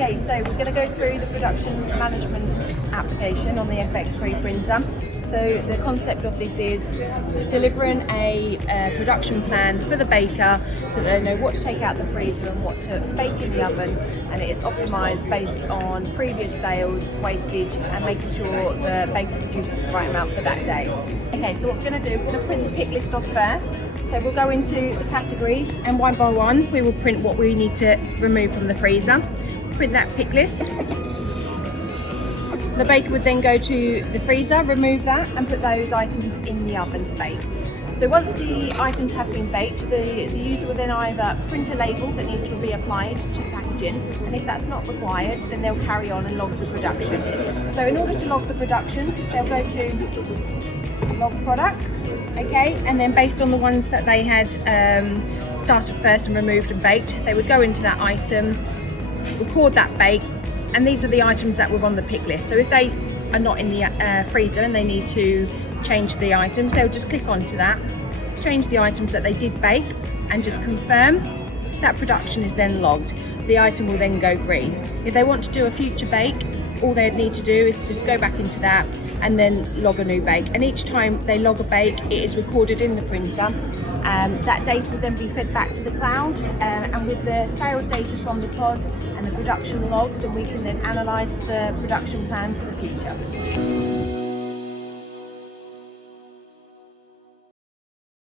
Okay, so we're going to go through the production management application on the FX3 printer. So the concept of this is delivering a production plan for the baker so that they know what to take out the freezer and what to bake in the oven, and it is optimised based on previous sales, wastage, and making sure the baker produces the right amount for that day. Okay, so what we're going to do, we're going to print the pick list off first. So we'll go into the categories, and one by one we will print what we need to remove from the freezer. Print that pick list. The baker would then go to the freezer, remove that, and put those items in the oven to bake. So once the items have been baked, the user will then either print a label that needs to be applied to packaging, and if that's not required, then they'll carry on and log the production. So in order to log the production, they'll go to log products, okay, and then based on the ones that they had started first and removed and baked, they would go into that item, record that bake, and these are the items that were on the pick list. So if they are not in the freezer and they need to change the items, they'll just click onto that, change the items that they did bake, and just confirm. That production is then logged. The item will then go green. If they want to do a future bake, all they need to do is just go back into that and then log a new bake. And each time they log a bake, it is recorded in the printer. That data will then be fed back to the cloud, and with the sales data from the POS and the production log, then we can then analyse the production plan for the future.